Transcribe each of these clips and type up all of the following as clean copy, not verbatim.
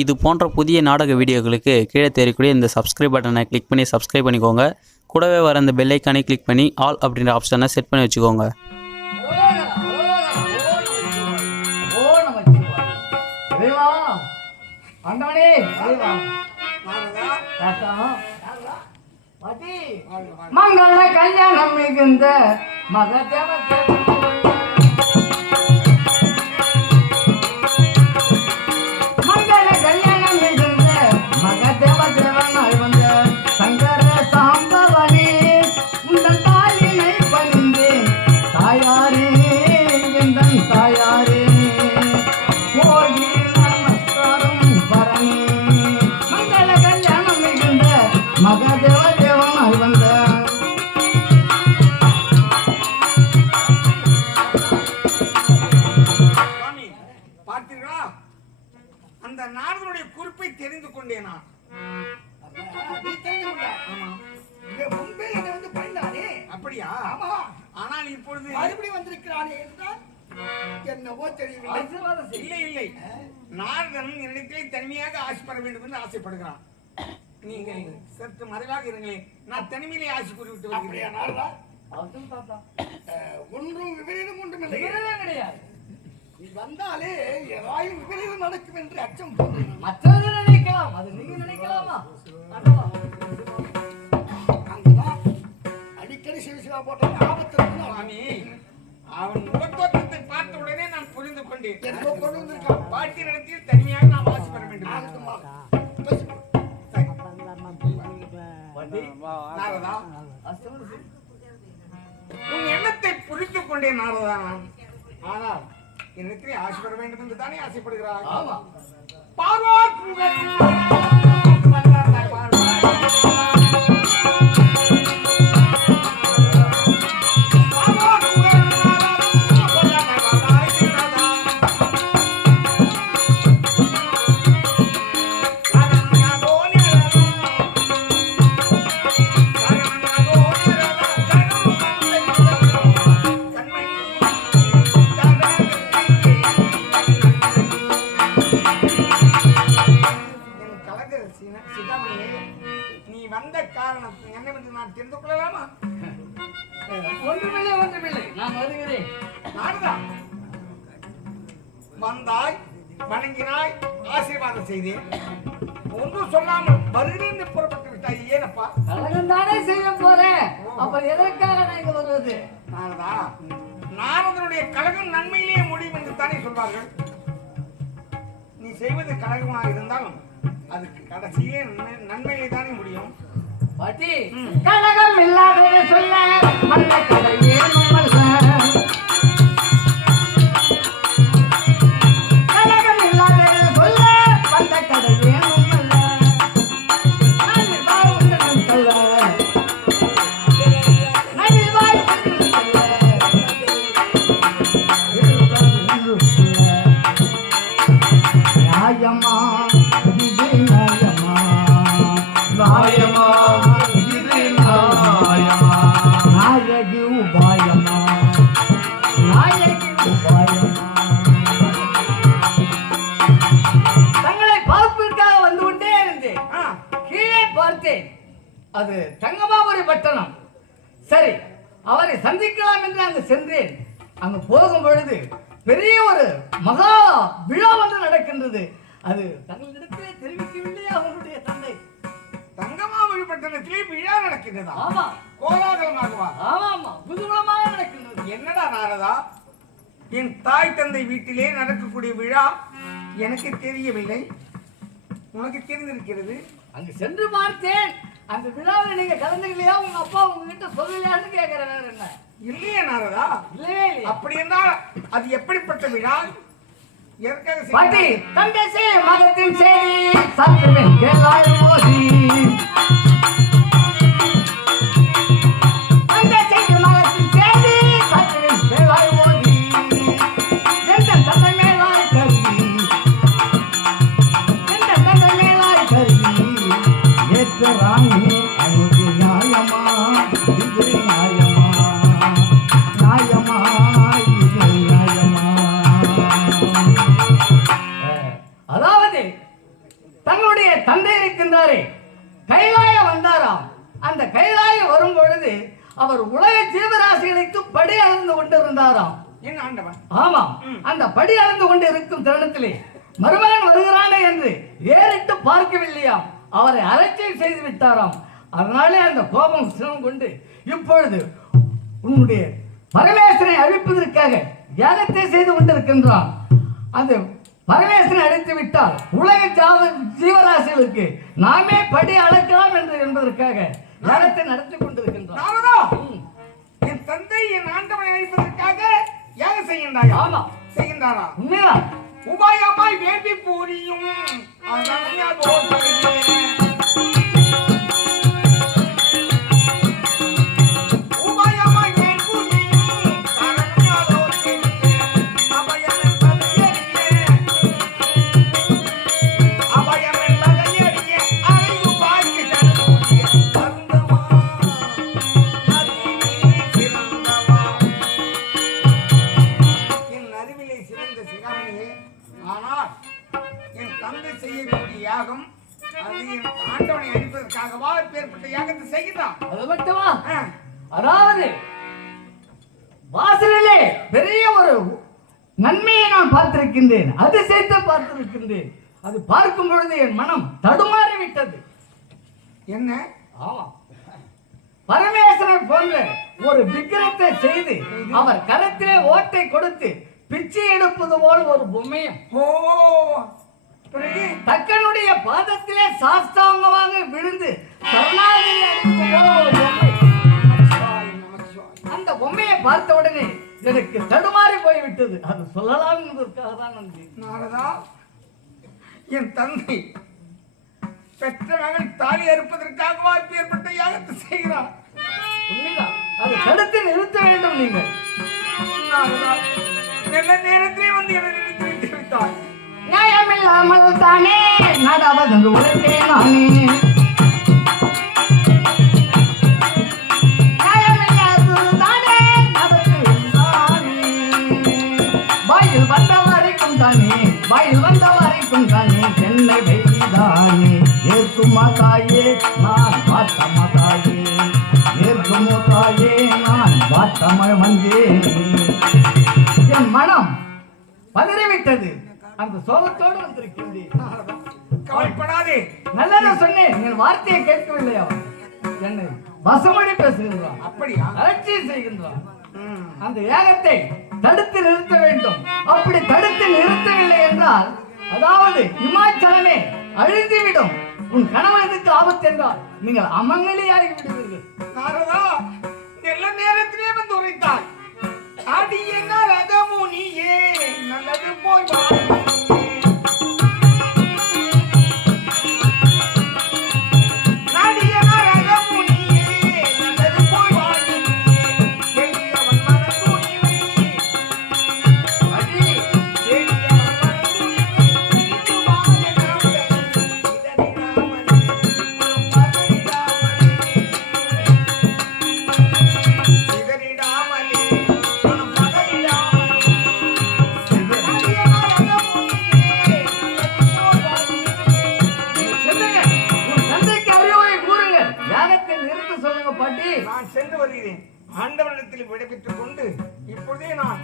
இது போன்ற புதிய நாடக வீடியோக்களுக்கு கீழே தெரியக்கூடிய இந்த சப்ஸ்கிரைப் பட்டனை கிளிக் பண்ணி சப்ஸ்கிரைப் பண்ணிக்கோங்க. கூடவே வர இந்த பெல் ஐக்கானை கிளிக் பண்ணி ஆல் அப்படின்ற ஆப்ஷனை செட் பண்ணி வச்சுக்கோங்க. மங்கள கல்யாணம் மிகுந்த மகதேவ குறிப்பை தெரிந்து கொண்டேனா? அப்படியா? ஆனால் இப்பொழுது மறுபடியும் வந்திருக்கிறானே என்றால் என்னவோ தெரியவில்லை. இல்லை இல்லை, நாரதன் என்னிடத்திலே தனிமையாக ஆசைப்பட வேண்டும் என்று ஆசைப்படுகிறான். நீங்கள் சற்று மறைவாக இருங்களேன், நான் தனிமையிலே ஆசை கூறிவிட்டு வருகிறேன். ஒன்றும் விபரீதம் ஒன்றும் இல்லை கிடையாது. நீ வந்தாலே ஏதாயும் விபரீதம் நடக்கும் என்று அச்சம் மற்றவர்கள் நினைக்கலாம், அது நீங்க நினைக்கலாமா? அங்கதான் அடிக்கடி சிவசிவா போட்ட ஆபத்து சுவாமி, அவன் முகத்தோற்றத்தை பார்த்த உடனே நான் புரிந்து கொண்டேன். கொண்டு வந்திருக்கான். பாட்டி இடத்தில் தனிமையாக நாம் ஆசைப்பட வேண்டும். நாரதா, உன் எண்ணத்தை புரிந்து கொண்டேன் நாரதா. ஆனால் என்னத்திலே ஆசைப்பட வேண்டும் என்று தானே ஆசைப்படுகிறாய்? ஆமா. நீ வந்த காரணம் என்னவென்று நான் தெரிந்து கொள்ளலாமா? ஒன்றுமில்லை, ஒன்றுமில்லை, நான் வருகிறேன். நாரதா, வந்தாய், வணங்கினாய், ஆசீர்வாதம் செய்தேன். ஒன்றும் சொல்லாமல் வருகிறேன் புறப்பட்டு விட்டாய். ஏனப்பா? கலகம் தானே செய்ய போறேன். அப்ப எதற்காக நான் இங்க வருவது? நாரதா, நாரதனுடைய கலகம் நன்மையிலேயே முடியும் என்று தானே சொல்வார்கள். நீ செய்வது கலகமாக இருந்தாலும் அதுக்கு கடைசியே நன்மையிலே தானே முடியும். பாட்டி, கலகம் இல்லாதது சொல்ல அந்த கதை ஏனும் அல்ல. கலகம் இல்லாதது சொல்ல அந்த கதை ஏனும் அல்ல. நதில் வாய் ஒன்றும் சொல்ல, நதில் வாய் ஒன்றும் சொல்ல, நியாயமா இது நியாயமா, நியாயமா இது நியாயமா, நாயகி உபாயமா, நாயகி உபாயமா. தங்களை பார்ப்பதற்காக வந்து கொண்டே இருந்தேன். கீழே பார்த்தேன், அது தங்கமாபுரி பட்டணம். சரி, அவரை சந்திக்கலாம் என்று அங்கு சென்றேன். அங்கு போகும் பொழுது பெரிய ஒரு மகா விழா ஒன்று நடக்கின்றது. அது தங்களிடத்திலே தெரிவிக்கவில்லை அவருடைய தந்தை. தங்கமாபுரி பட்டணத்திலே விழா நடக்கின்றதா? ஆமா. கோலாகலமாகவா? ஆமா ஆமா, குதூகலமாக நடக்கின்றது. என்னடா நாரதா, என் தாய் தந்தை வீட்டிலே நடக்கக்கூடிய விழா எனக்கு தெரியவில்லை, உனக்கு தெரிந்திருக்கிறது. அங்கு சென்று பார்த்தேன். அந்த விழாவில் நீங்க கலந்துக்கலையா? உங்க அப்பா உங்ககிட்ட சொல்லலையான்னு கேட்கிறேன். வேற என்ன? இல்லையே நாரதா. இல்லவே இல்லையா? அப்படி என்றால் அது எப்படிப்பட்ட விழா? எதற்காக பாட்டி, தந்தை மகத்தின் செய்தி சத்துருவின் கேளாய் மோதி. தந்தை செய்தி மகத்தின் செய்தி சத்துருவின் கேளாய் மோதி. எந்த தந்தை மேலாய் கருதி, எந்த தந்தை மேலாய் கருதி, ஏற்ற ராணி அங்கு நியாயமா இது நியாயமா, நியாயமா இது நியாயமா. அதாவது தங்களுடைய தந்தை இருக்கின்றாரே கைலாய வந்தாராம். அந்த கைலாய வரும் பொழுது அவர் உலக ஜீவராசிகளுக்கு படி அளந்து கொண்டிருந்தாராம். என்ன ஆண்டவன்? ஆமாம், அந்த படி அளந்து கொண்டு இருக்கும் தருணத்திலே மருமகன் வருகிறானே என்று ஏறிட்டு பார்க்கவில்லையாம். அவரை அலட்சியம் செய்து விட்டாராம். அதனாலே அந்த கோபம் சினம் கொண்டு இப்பொழுது உன்னுடைய பரமேஸ்வரனை அழிப்பதற்காக யாகத்தை செய்து கொண்டிருக்கின்றான். அந்த பரமேஸ்வரனை அழித்து விட்டால் உலக ஜீவராசிகளுக்கு நாமே படி அளக்கலாம் என்று என்பதற்காக யாகத்தை நடத்தி கொண்டிருக்கின்றான். என் தந்தை என் ஆண்டவனை அழிப்பதற்காக யாகம் செய்கின்றாயா? ஆமா, செய்கின்றாரா? உண்மைதான். உபாயமாய் வேள்வி பூரியும் ஆனால் என் தந்தை செய்யக்கூடிய யாகம் அது என் ஆண்டவனை அழிப்பதற்காகவா பேர்பட்ட யாகத்தை செய்கிறான். அது மட்டுமா? அதாவது வாசலிலே பெரிய ஒரு நன்மையை நான் பார்த்திருக்கின்றேன், அதிசயத்தை பார்த்திருக்கின்றேன். அது பார்க்கும் பொழுது என் மனம் தடுமாறி விட்டது. என்ன? ஆமா, பரமேஸ்வரன் போன்ற ஒரு விக்கிரத்தை செய்து அவர் கரத்திலே ஓட்டை கொடுத்து பிச்சை எடுப்பது போல ஒரு பொம்மையும் தக்கனுடைய பாதத்திலே சாஸ்தாங்கமாக விழுந்து சரணாகதி அடைப்பது போல ஒரு பொம்மை. அந்த பொம்மையை பார்த்த உடனே எனக்கு தடுமாறி போய்விட்டது. அது சொல்லலாம் என்பதற்காக தான் நாரதா, என் தந்தை பெற்ற மகன் தாலி அறுப்பதற்காகவா ஏற்பட்ட யாகத்தை செய்கிறார். உண்மைதான், அதை தடுத்து நிறுத்த வேண்டும். நீங்கள் நல்ல நேரத்திலே வந்து என்னை நிறுத்தி விட்டார். நியாயமில்லாமல் தானே நடவது உலகே நானே. வாயில் வந்த வரைக்கும் தானே சென்னை வைதானே. ஏற்குமா தாயே நான் வாட்டமா தாயே, ஏற்குமோ தாயே நான் வாட்டமழ வந்தேன். என் மனம் பதறிவிட்டது. அந்த சோகத்தோடு வந்திருக்கின்றேன். கவலைப்படாதே. நல்லதா சொன்னேன், என் வார்த்தையை கேட்கவில்லை. அவன் என்னை வசமொழி பேசுகின்றான், அப்படியா? அலட்சியம் செய்கின்றான். அந்த யாகத்தை தடுத்து நிறுத்த வேண்டும். அப்படி தடுத்து நிறுத்தவில்லை என்றால் அதாவது இமாச்சலமே அழிந்துவிடும். உன் கணவனுக்கு ஆபத்து என்றால் நீங்கள் அமங்கலியாகி விடுவீர்கள். நாரதா, நல்ல நேரத்திலே வந்து உரைத்தாய். அடியேனார் ரதமுனியே நல்லது போய் நான் சென்று வருகிறேன். ஆண்டவனிடத்தில் விடைபெற்றுக் கொண்டு இப்பொழுதே நான்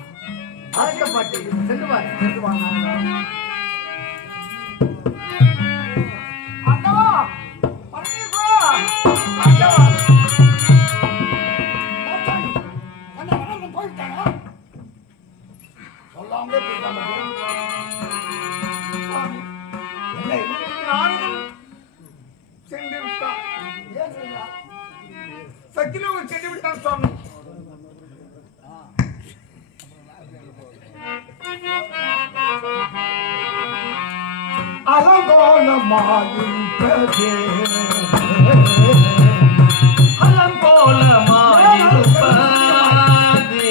அழைக்கப்பட்டு சென்று வா. ஆண்டவா, பரமேஸ்வரா, ஆண்டவா. அந்த மன்னன் போயிட்டானா? சொல்லாமலே போயிட்டான். நானும் சென்று விட்டான். சத்தியலோகம் சென்று விட்டான் சுவாமி. அலங்கோலமாயிருப்பதே அலங்கோலமாயிருப்பதே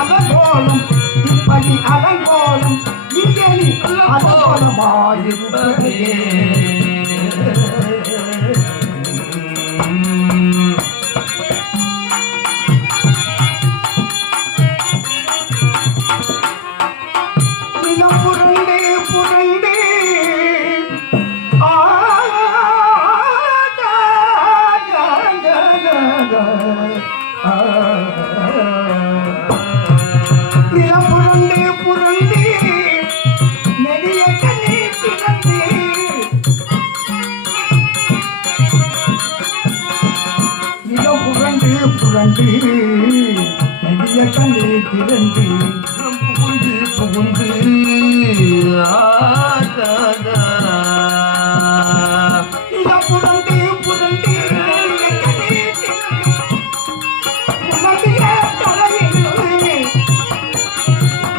அலங்கோலம் இப்படி அலங்கோலம் இங்கே நீ அலங்கோலமாயிருப்பதே புரண்டு புரண்டு நெடிய கண்ணீர் திறந்து நிலம் புரண்டு புரண்டு நெடிய கண்ணீர் திறந்து புகுந்து புகுந்து நிலம் புரண்டு புரண்டு நெடிய கண்ணீர் திறந்து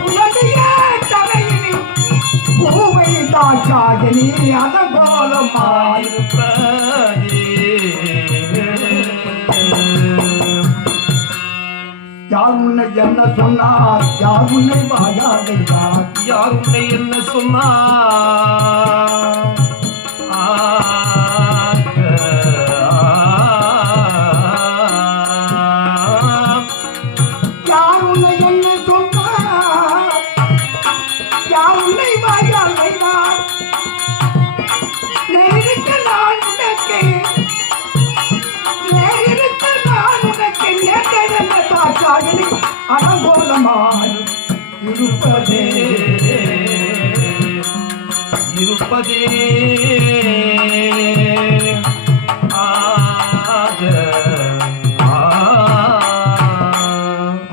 புலம்பிய தலையில் பூவை தாச்சாகினி அதபாலமாயிருப்பதே யார் உன்னை என்ன சொன்னார் யார் உன்னை வாயாடையார் யார் உன்னை என்ன சொன்னார் யார் உன்னை என்ன சொன்னார் யார் உன்னை வாயாடையார் நேரிட்ட நான் உனக்கு நேர்ந்த தாச்சாகினி அனகோலமாய் இருப்பதே இருப்பதே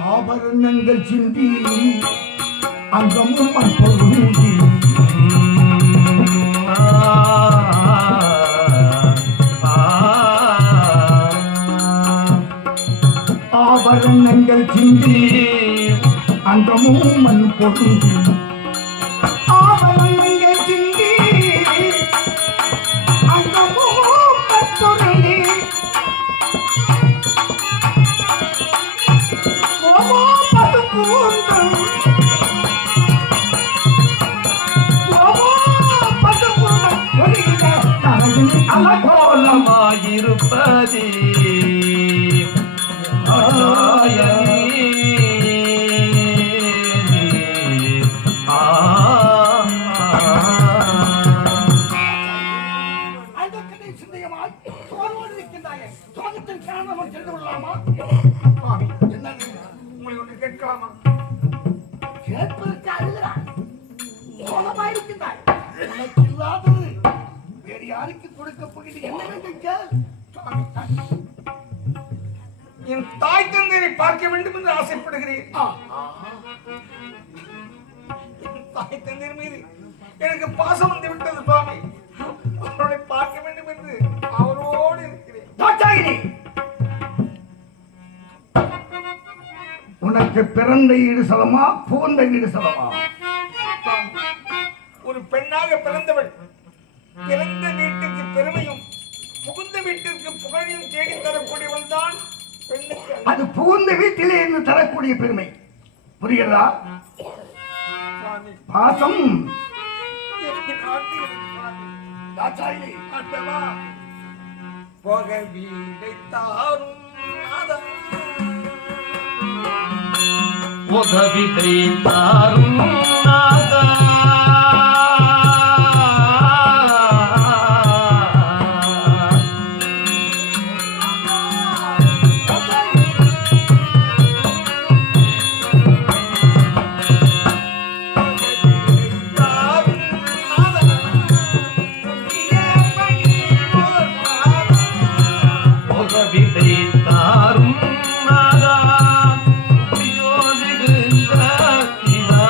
ஆபரணங்கள் சிந்தி அங்கமும் பொருந்தி ஆபரணங்கள் சிந்தி அங்கமும் மண் பொருந்தி ஆபரணங்கள் சிந்தி அங்கமும் பொருந்தி ஓமோ பது பூந்தம் ஓமோ பது பூந்தம் ஒளிகிற தனகினி அலகோலமாயிருப்பதே உங்களை ஒன்று கேட்கலாமா? கேட்பதற்கு அழுகிறான் சோகமாயிருக்கின்றாய் உனக்கு இல்லாதது வேறு யாருக்கு கொடுக்க போகிறது என்ன வேண்டும் கேள் என் தாய் தந்தையை பார்க்க வேண்டும் என்று ஆசைப்படுகிறேன். என் தாய் தந்தையர் மீது எனக்கு பாசம் வந்து விட்டது சுவாமி. அவர்களை பார்க்க வேண்டும் என்று அவரோடு இருக்கிறேன். தாட்சாயினி உனக்கு பிறந்த ஈடு சலமா புகுந்த ஈடு சலமா ஒரு பெண்ணாக பிறந்தவள் பிறந்த வீட்டுக்கு பெருமையும் புகுந்த வீட்டிற்கு புகழையும் தேடி தரக்கூடியவள் தான் பெண்ணுக்கு. அது புகுந்த வீட்டிலே இருந்து தரக்கூடிய பெருமை புரிகிறதா சுவாமி, பாசம் எனக்கு காட்டுகிறது சுவாமி. தாட்சாயினி ஆட்டவா போக வீடை தாரும் நாதா. உதவிதை தாரும் நாதா உதவிதை தாரும் நாதா யோதிகின்ற இதா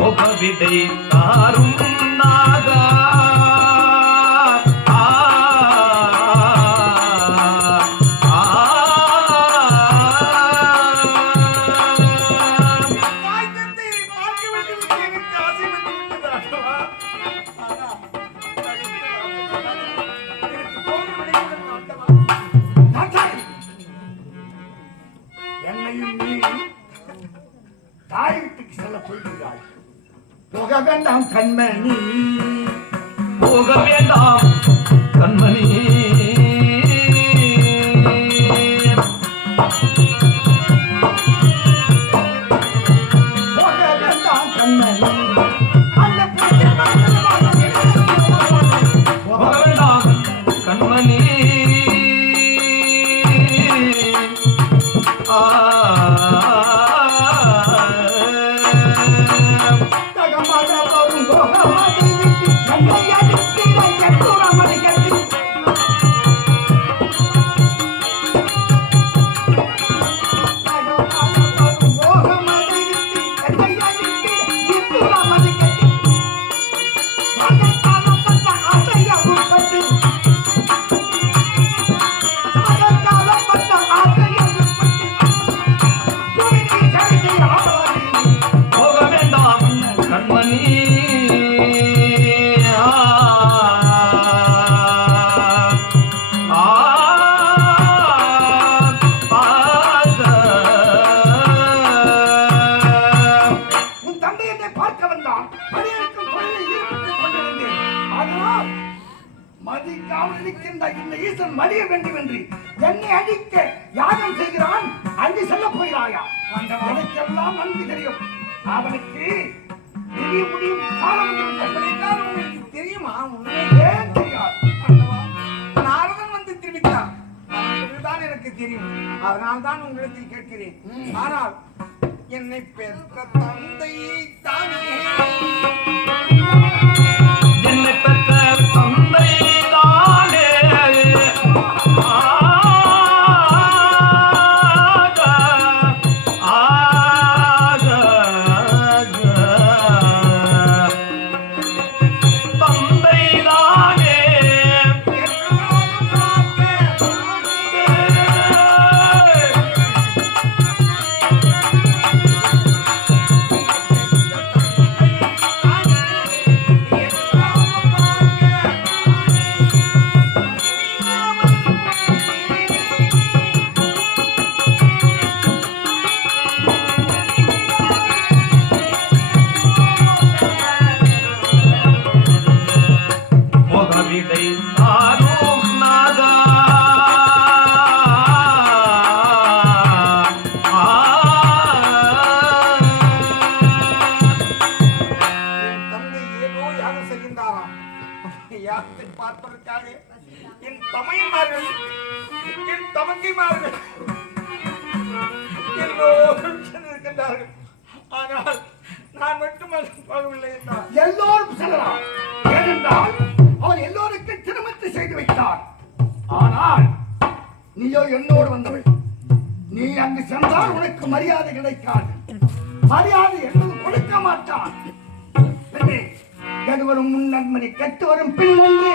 உதவிதை தாரும் நாதா தாய் தந்தையை பார்க்க வேண்டும் என்று எனக்கு ஆசை வந்து விட்டது ஆட்டவா. ஆனா, எனக்கு போக விடையுடன் ஆட்டவா. தாட்சாயினி என்னையும் நீ தாய் வீட்டுக்கு செல்ல போகிறாய் போக வேண்டாம் கண்மணி போக வேண்டாம் கண்மணி போக வேண்டாம் கண்ணனே அந்த போக வேண்டாம் கண்மணி தகமாக வரும் போகமாதை விட்டு என்னை அடித்திட எட்டூராமலை கட்டி தகமாக வரும் போகமாதை விட்டு என்னை அடித்திட எட்டூராமலை கட்டி மகத்தாலப்பட்ட ஆசையவுப்பட்டு மகத்தாலப்பட்ட ஆசையவுப்பட்டு துணிக்கு சவிதை ஆவாரி போக வேண்டாம் கண்மணி உன் தந்தை என்னை பார்க்க வந்தான் பணியிருக்கும் தொழிலை ஈடுபட்டுக் கொண்டிருந்தேன் ஆனால் மதிக்காமல் இருக்கின்ற இந்த ஈசன் மடிய வேண்டும் என்று என்னை அடிக்க யாகம் செய்கிறான் அங்கு செல்ல போகிறாயா எனக்கெல்லாம் நன்கு தெரியும் அவனுக்கு விடிய முடியும் காலம் அப்படித்தான் உங்களுக்கு தெரியுமா உண்மை ஏன் தெரியாது ஆண்டவா, நாரதன் வந்து தெரிவித்தான் அதுதான் எனக்கு தெரியும் அதனால் தான் உங்களிடத்தில் கேட்கிறேன் ஆனால் என்னை பெற்ற தந்தை தானே என்னை பெற்ற தந்தை தானே தந்தை தானே முகவிடை தாரும் நாதா என் தந்தை ஏதோ யாகம் செய்கின்றாராம் யாகத்தை பார்ப்பதற்காக என் தமையன்மார்கள் என் தமங்கைமார்கள் எல்லோரும் சென்றிருக்கின்றார்கள் ஆனால் நான் மட்டும் போகவில்லை என்றார் எல்லோரும் செல்லலாம் ஏனென்றால் அவன் எல்லோருக்கும் திருமணத்தை செய்து வைத்தார் ஆனால் நீயோ என்னோடு வந்தவள் நீ அங்கு சென்றால் உனக்கு மரியாதை கிடைக்காது மரியாதை என்பது கொடுக்க மாட்டான் பெண்ணே, கெடுவரும் முன்னன்மணி கெட்டு வரும் பின் வந்து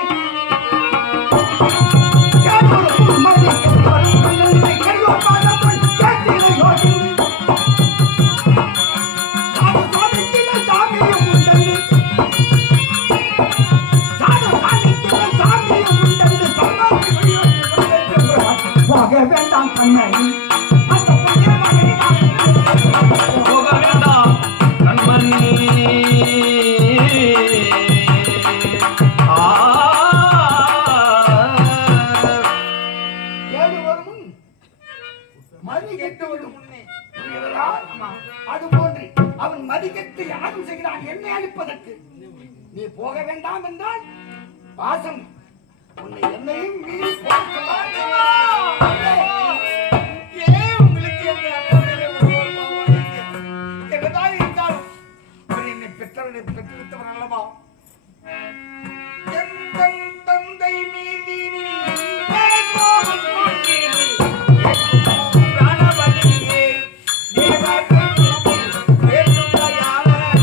கெடுவரும் முன்மணி கெட்டு வரும் பின்னன்மணி கெடுவோர் பாதப்பல் கேட்டிலை யோசித்து சாது சாமிக்கிற சாமியும் உண்டது சாது சாமிக்கிற சாமியும் உண்டது சொன்னாக்கு வெளியே போக வேண்டாம் கண்ணனி அந்த பொய்ய மகனை போக வேண்டாம் கண்மணி ஏழு வருமுன் மதி கெட்டு வரும் புரிகிறதா? அது போன்று அவன் மதிக்கெட்டு யாரும் செய்கிறான் என்னை அழிப்பதற்கு நீ போக வேண்டாம் என்றால் பாசம் உன்னை என்னையும் மீறி போக சொல்லாதே. ஏன் உங்களுக்கு என்ன அண்ணாமலை ஒருவர் பாவம் இருக்கு? என்னதான் இருந்தாலும் அவர் என்னை பெற்றெடுத்தவர் அல்லவா? எந்தன் தந்தை மீதினில் கோபம் கொண்டீர். பிராணபலியே, தேவர்களுக்கு வேண்டும் தயாளர்.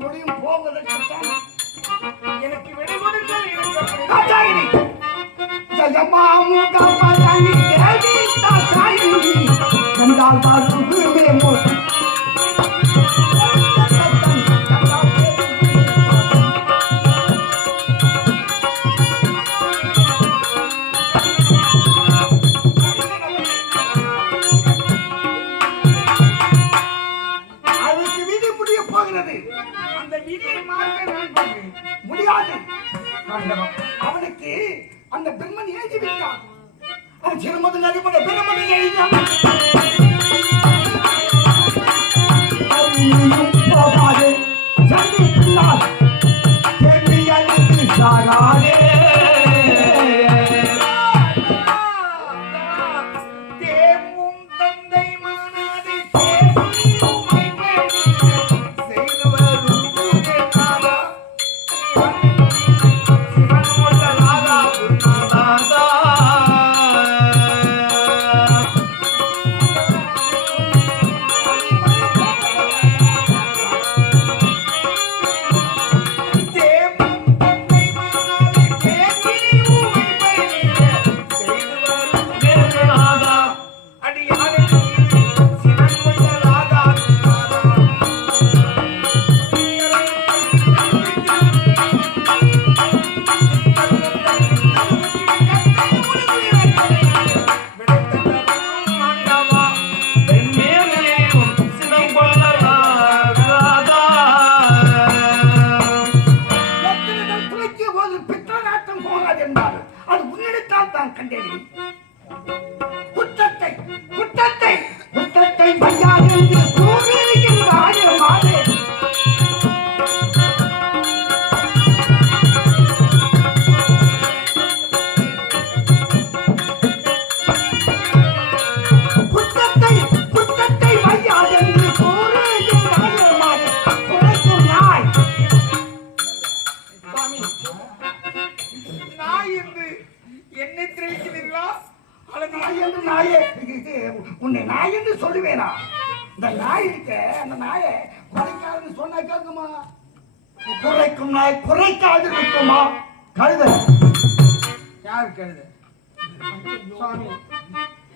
மறுபடியும் போவதற்குத்தான் எனக்கு விடை கொடுங்கள் எனக்கு அப்படி தாத்தாயினி ஜயமாமுக பரணி தேவி தாத்தாயினி கண்டால் பாருமே மோதி அதுக்கு விதி முடிய போகிறது. அந்த விதியை மாற்ற நான் பார்க்கிறேன். முடியாது. ஆண்டவா, அவனுக்கு அந்த பிரம்மன் எழுதி விட்டான். அவன் சிறுமது நடிபட பிரம்மனை எழுதினான். போகாது சந்தி பின்னால் கேள்வி அழுது சாகாதே. தேவும் தந்தை மானாதே தேவும் செய்து வரும் பூஜைக்காரா சிவன் முதலாதா குருநாதா தேவும் தந்தை மானாதே தேவும் செய்து வரும் தேவநாதா அடியாருக்கு இது சிவன் முதலாதா வெண்மேலையும் சினம் கொள்ளலாகாதா. எத்தனை துளைக்கிய போது பித்தநாட்டம் போகாது என்றார். அது உன்னிடத்தால் தான் கண்டேன். குற்றத்தை குற்றத்தை குற்றத்தை மையாது என்று கூறுகின்றாயே மாதே. குற்றத்தை குற்றத்தை மையாது என்று கூறுகின்றாயே மாதே. குறைக்கும் நாய் சுவாமி, நாய் என்று என்னை தெரிவிக்கிறீர்களா அல்லது நாய் என்று நாயே உன்னை நாய் என்று சொல்லுவேனா? இந்த நாய் இருக்க அந்த நாயை குறைக்காதுன்னு சொன்னா கேட்குமா? குறைக்கும் நாய் குறைக்காது இருக்குமா? கழுத யார் கழுத? சுவாமி,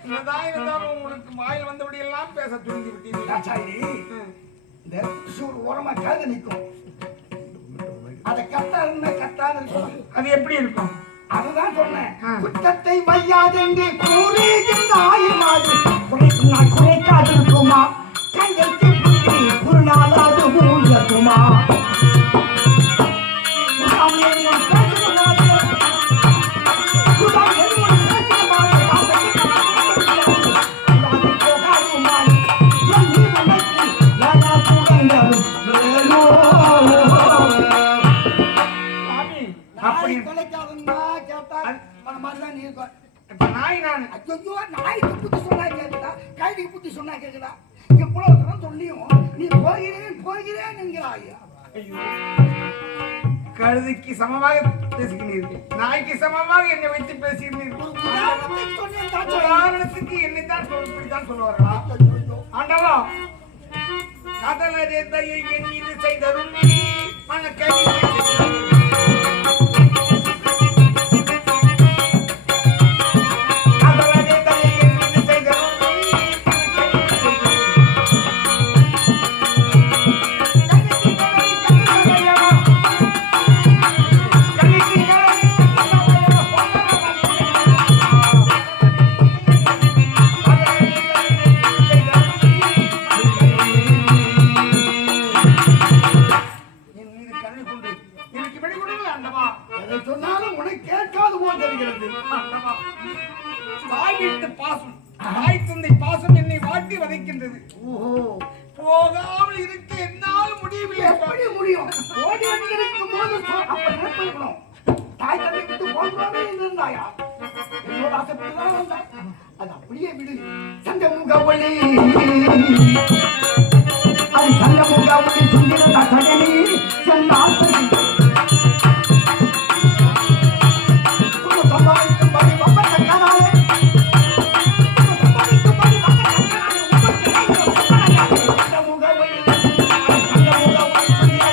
என்னதான் இருந்தாலும் உங்களுக்கு வாயில் வந்தபடி எல்லாம் பேச துணிந்து விட்டீர்கள். ராசாயி, இந்த சூர் ஓரமா கழுத நிற்கும். அதை கத்தாருன்னா கத்தாது இருக்கும். அது எப்படி இருக்கும்? அதுதான் சொன்னேன். குற்றத்தை மையாதென்று கூறுகின்றாய் மாதிரி குறைக்கும் நாய் குறைக்காது இருக்குமா? கையெழுத்து புள்ளி குறுநாளாது மூழ்கட்டுமா? சுவாமி, அப்படி கிடைக்காதுன்னா கேட்டா அந்த மாதிரிதான் நீ இருக்க. இப்ப நாய் நான் ஐயோ நாய்க்கு புத்தி சொன்னா கேக்குதா? கைதிக்கு புத்தி சொன்னா கேக்குதா? எவ்வளவு தூரம் சொல்லியும் நீ போகிறேன் என்கிறாய். ஐயோ, கழுதைக்கு சமமாக பேசுகிறீர்கள், நாய்க்கு சமமாக என்னை வைத்து பேசுகிறீர்கள். உதாரணத்தை சொன்னேன் தாத்தா. உதாரணத்துக்கு என்னைத்தான் இப்படித்தான் சொல்லுவார்களா? ஆண்டவா, கதலரே தயை என் மீது செய்தருள் மனக்கவி கதலரே தயை என் மீது செய்தருள் என் மீது கருணை கொண்டு எனக்கு விடை கொடுங்கள் ஆண்டவா. எதை சொன்னாலும் உனக்கு கேட்காது போல் தெரிகிறது. ஆண்டவா, தாய் வீட்டு பாசம், தாய் தந்தை பாசம் என்னை வாட்டி வதைக்கின்றது. ஓஹோ, போகாமல் இருக்க என்னால் முடியவில்லை. எப்படி முடியும்? ஓடி வந்திருக்கும் போது அப்ப நினைப்பிருக்கணும். தாய் தந்தை விட்டு போகிறானே இருந்தாயா? என்னோட ஆசைப்பட்டுதான் வந்தாய். அது அப்படியே விடு. சங்க முகவலி அது சங்க முகவலி சுந்திர சகனி சென்னாசை சம்பாதிக்கும் படி பப்பட்ட காராலே சம்பாதிக்கும் படி பப்பட்ட காராலே சங்க முகவலி அது சங்க முகவலி சுந்திர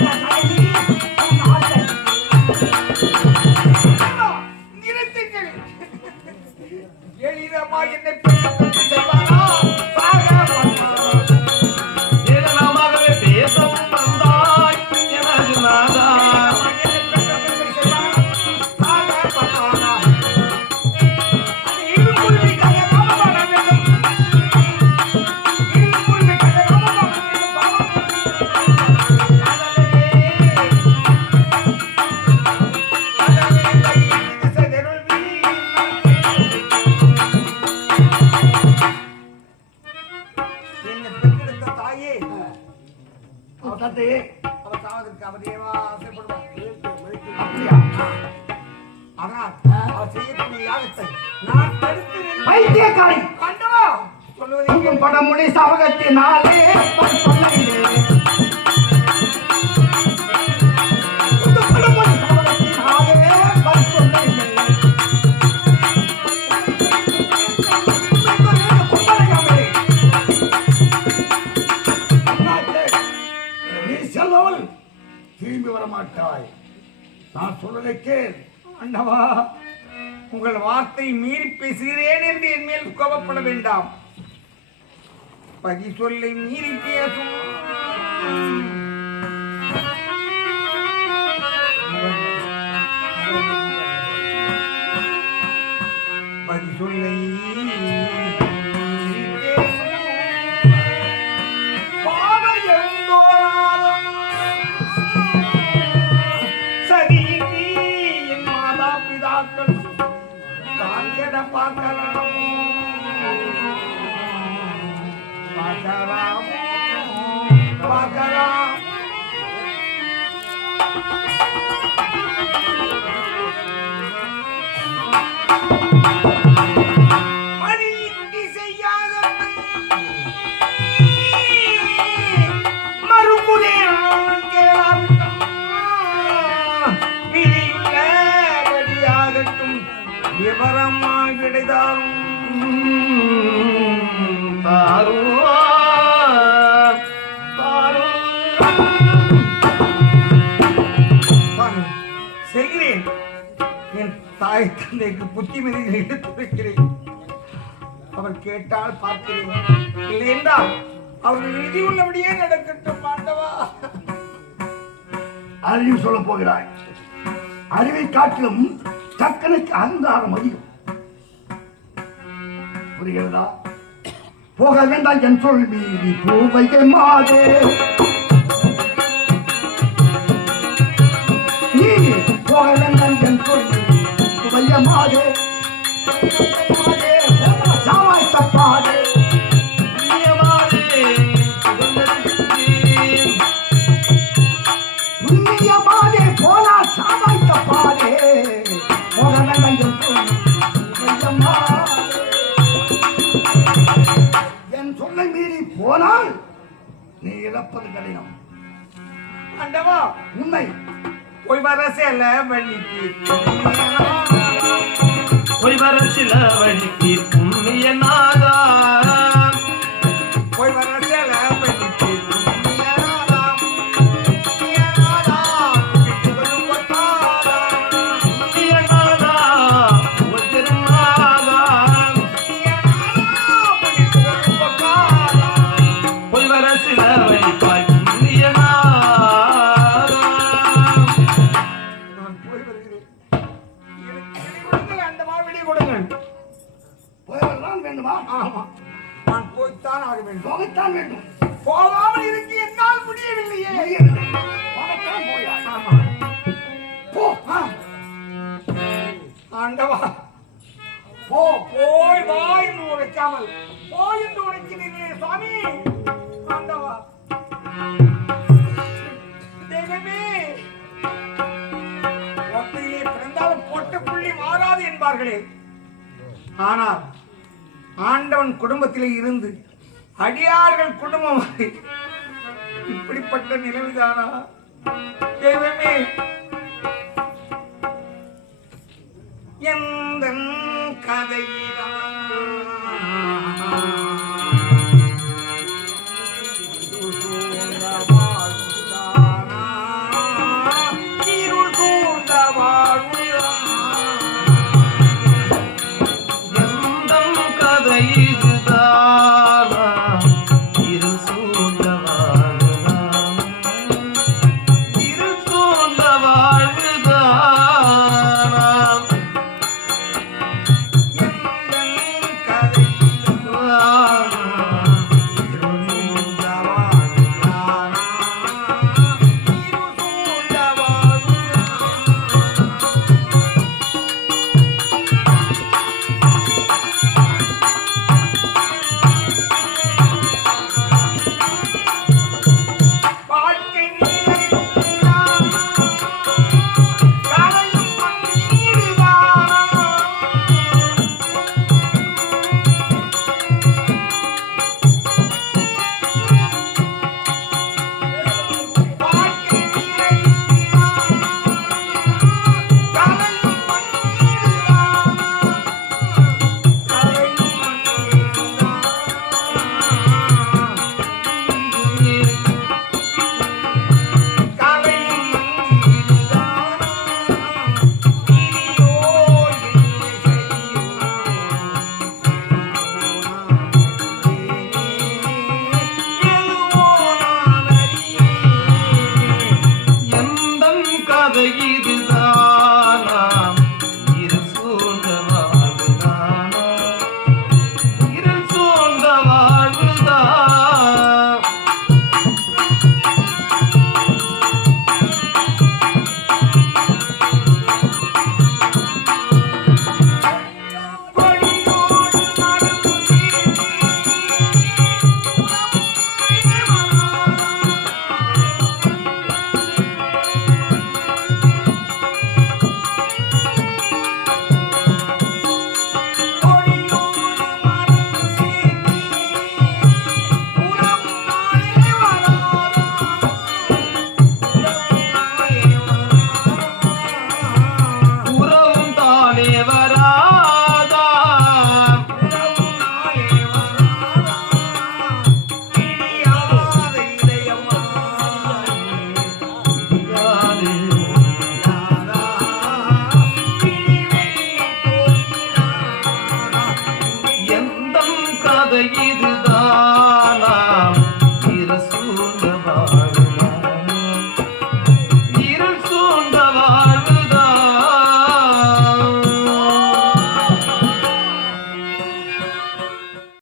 அவர் சாவதற்கு அவரேவா ஆசைப்படுவார். அப்படியா? ஆனால் அவர் செய்யக்கூடிய யாகத்தை நான் தடுத்து நிறுத்தி- பைத்தியக்காரி ஆண்டவா சொல்லுவதை உங்கள் படமொழி சாவகத்தினாலே பற்பனையிலே. உங்கள் படமொழி சாவகத்தினாலே பற்பனையிலே. கும்பலையாமே. அண்ணாச்சே, நீ செல்லவள் திரும்பி வர மாட்டாய். நான் சொல்வதை கேள். ஆண்டவா உங்கள் வார்த்தை மீறி பேசுகிறேன் என்று என் மேல் கோபப்பட வேண்டாம். பதி சொல்லை மீறி பேசும் பதி சொல்லை மீறி பேசும் பாவை எழுந்தோராதம் சரி நீ என் மாதா பிதாக்கள் தான் கெட பார்க்கலாமோ பார்க்கலாமோ பார்க்கலாம் மணியின்றி செய்யாத மறுபடியும் கேளாவிட்டான் விதியுள்ளபடியாகட்டும் விவரமாய் விடைதாரும் செல்கிறேன். என் தாய் தந்தைக்கு புத்திமதிகளை எடுத்துரைக்கிறேன். அவர் கேட்டால் பார்க்கிறேன், இல்லை என்றால் அவர்கள் விதி உள்ளபடியே நடக்கட்டும். ஆண்டவா அறிவு சொல்ல போகிறாய். அறிவை காட்டிலும் தக்கனுக்கு அகங்காரம் அதிகம். புரிகிறதா? போக வேண்டாம் என் சொல் மீறி பூவைகை மாதே. நீ போக வேண்டாம் என் சொல் மீறி பூவைய மாதே. சாவாய் தப்பாதே. புண்ணியமாதே போனா சாவாய் தப்பாதே. போக வேண்டாம் என் சொல் பூவைய மாதே. என் சொல்லை மீறி போனால் நீ இழப்பது கடினம். ஆண்டவா உண்மை. போய் வர செல்ல வழிக்கு போய் வர சில வழிக்கு புண்ணிய நாதா போய் வர செல்ல வழிக்கு புண்ணிய நாதா ஒரு திருநாதா போய் வர சில வழிப்பாய் புண்ணிய நாதா நான் போய் வருகிறேன். எனக்கு விடை கொடுங்கள், அந்த மாவிடை கொடுங்கள். போய்தான் வேண்டுமா? ஆமா, நான் போய்த்தான் ஆக வேண்டும். போகத்தான் வேண்டும். போகாமல் இருக்க என்னால் முடியவில்லையே. முடியவில்லை. போகத்தான் போயாய். ஆமா. போ. ஆண்டவா போ. போய் வா என்று உரைக்காமல் போய் என்று உரைக்கிறீர்களே சுவாமி. ஆண்டவா தெய்வமே, ஒத்தையிலே பிறந்தாலும் போட்ட புள்ளி மாறாது என்பார்களே. ஆனால் ஆண்டவன் குடும்பத்திலே இருந்து அடியார்கள் குடும்பம் வரை இப்படிப்பட்ட நிலைமைதானா தெய்வமே? எந்த கதையிலா